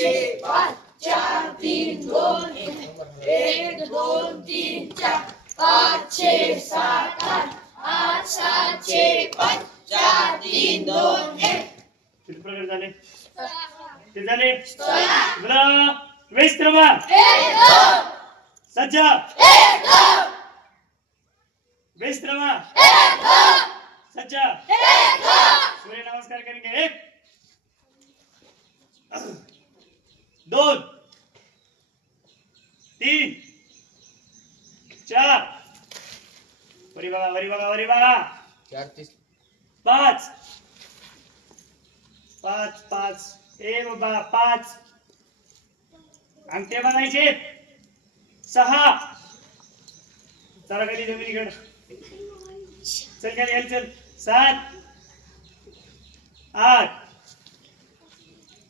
छे पाच चार तीन दोन एक दोन तीन चार पाच छे सात आठ आठ सात छे पाच चार तीन दोन एक किती प्रकार झाले ते झाले सोळा वेस्ट रमा एक दोन सज्ज। वेस्ट सूर्य नमस्कार करेंगे। एक। दोन तीन चार. वरी बघा वरी बघा वरी बघा. चार तीस. पाच. पाच पाच. ए बाबा पाच. अंगठे बघायचे सहा. चला कधी जमिनीकडे चल काय घ्यायला चल. सात. आठ.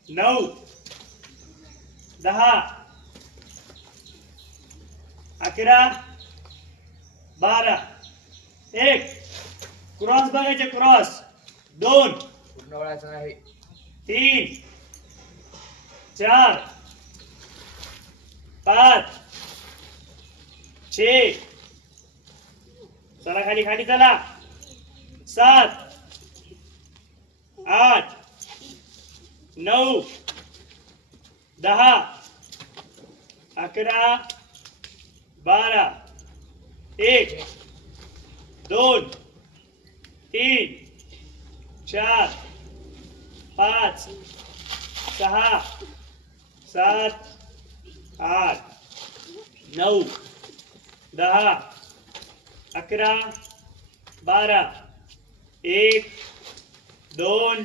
नऊ. दहा. अकरा. बारा. एक. क्रॉस बघायचे क्रॉस. दोन. नाही. तीन. चार. पाच. छे. चला खाली खाली चला. सात. आठ. नऊ. दहा अकरा बारा एक दोन तीन चार पाच सहा सात आठ नऊ दहा अकरा बारा एक दोन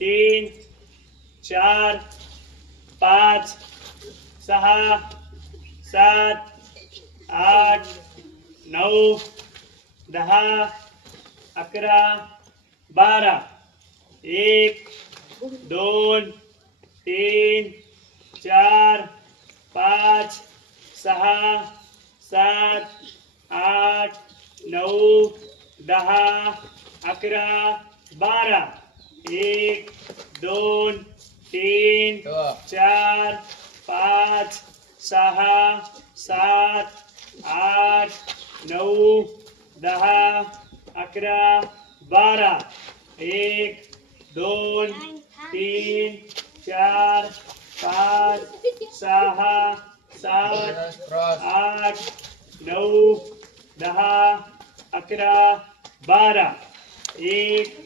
तीन चार पाच सहा सात आठ नऊ दहा अकरा बारा. एक दोन तीन चार पाच सहा सात आठ नऊ दहा अकरा बारा. एक दोन तीन. चार पाच सहा सात आठ नऊ दहा अकरा बारा. एक दोन तीन चार पाच सहा सात आठ नऊ दहा अकरा बारा. एक